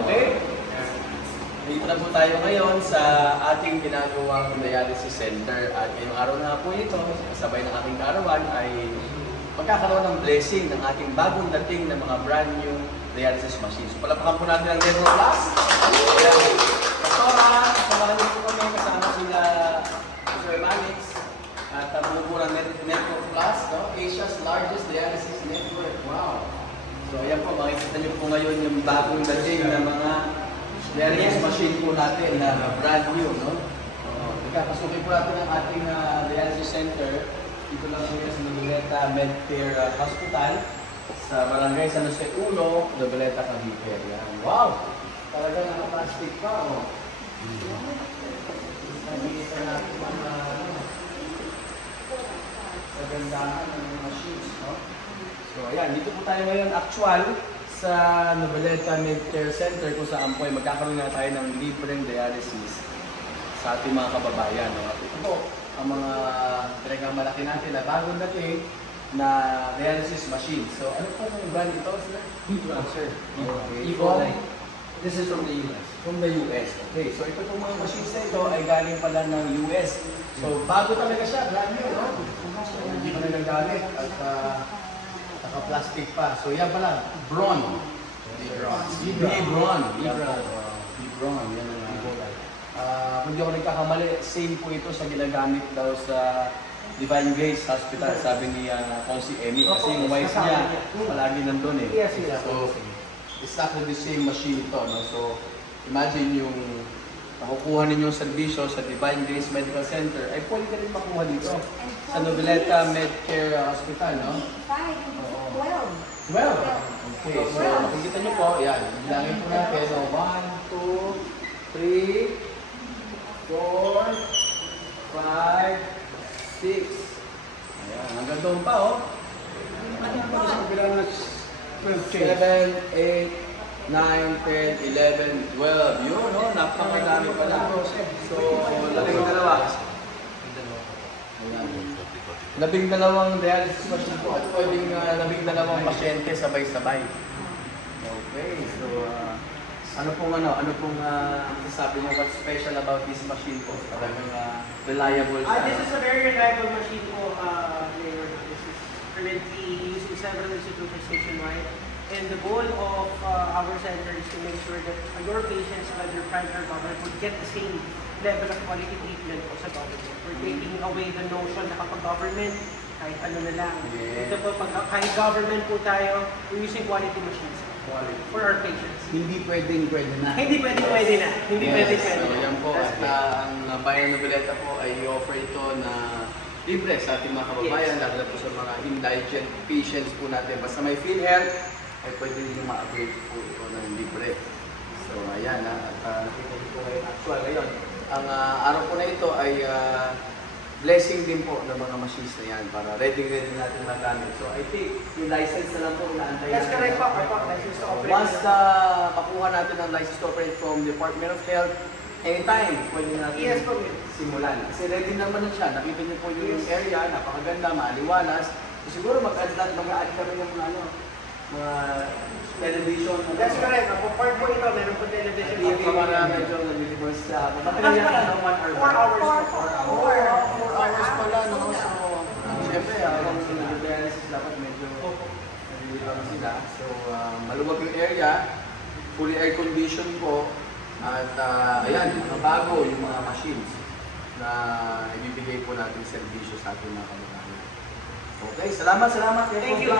Okay. Dito na po tayo ngayon sa ating ginagawang dialysis center. At ngayong araw na po ito, kasabay ng ating karawan ay magkakaroon ng blessing ng ating bagong dating na mga brand new dialysis machines. So palapakan po natin ang Dental Plus. Pastora, samahan niyo po kami kasama sila Sir Manix at bumuburan Network Plus, no? Asia's largest dialysis network. Wow! So ayan po, makikita niyo po ngayon yung bagong dating na mga dialysis machine po natin na brand new, no? Pasukin po natin ang ating dialysis center. Dito lang po yan sa Noveleta Medcare Hospital sa Barangay San Jose Ulo, Noveleta, Cavite. Wow! Talaga naka-plastic pa, oh. Nag-iisa natin mga kagandahan ng machines, no? So ayan, dito po tayo ngayon actual sa Noveleta Medcare Center kung saan po ay magkakaroon na tayo ng libreng dialysis sa ating mga kababayan. No? Ito po ang mga talagang malaki natin na bagong dating na dialysis machine. So ano po yung brand ito? Sir? Okay. This is from the US. From the US. Okay, so ito pong mga machines na ito ay galing pala ng US. So bago talaga siya, brand new, no? Hindi pa na naggamit at naka-plastic pa. So yan pala, Bron. Bron. Yan ang hindi ako nagkakamali, same po ito sa ginagamit daw sa Divine Grace Hospital, sabi ni Consi Emmy. Kasi yung wife niya palagi nandun eh. So, exactly the same machine ito. No? So, imagine yung nakukuha ninyong serbisyo sa Divine Grace Medical Center, ay pwede ka rin makuha dito sa Noveleta Medcare Hospital, no? 12. Okay, so makikita niyo po, yan. Bilangin po natin, 1, 2, 3, 4, 5, 6. Ayan, hanggang doon pa, oh. 7, 8, 9, 10, 11, 12. Yun, no? Napakadami pala. So, labing dalawang dialysis machine po at pwedeng labing dalawang pasyente sabay-sabay. Okay, so ano pong sasabi niyo, what's special about this machine po? Talagang reliable siya. This is a very reliable machine po. This is currently used in several institutions nationwide. And the goal of our center is to make sure that your patients, whether private or government, would get the same level of quality treatment po sa government. We're taking away the notion na kapag government, kahit ano na lang. Yeah. Ito po, kahit government po tayo, we're using quality machines for our patients. Hindi pwede na. Hindi pwede na. Hindi pwede na. So yan po, at ang Bayan Noveleta po ay i-offer ito na libre sa ating mga kababayan, lalo na po sa mga indigent patients po natin. Basta may PhilHealth, ay pwede nyo ma-upgrade po ito ng libre. So ayan, at nakita nyo po ngayon actual ngayon. Ang araw po na ito ay blessing din po ng mga machines na yan para ready natin magamit. So I think yung license na lang po inaantay. That's correct po. License to operate. Once makuha natin ang license to operate from Department of Health, anytime pwede natin simulan. Kasi ready naman na siya. Nakita niyo po yung area, napakaganda, maaliwalas. So siguro mag-add kami ng mga television. That's correct. Kung part po ito, meron po television. TV para medyo nag-reverse siya. Matagal yan ng 1 hour. 4 hours pala, no? So, siyempre, kung nag-dialysis, dapat medyo nag-reverse sila. So, maluwag yung area, fully air condition po, at ayan, bago yung mga machines na ibibigay po natin servisyo sa ating mga kababayan. Okay, salamat. Thank you.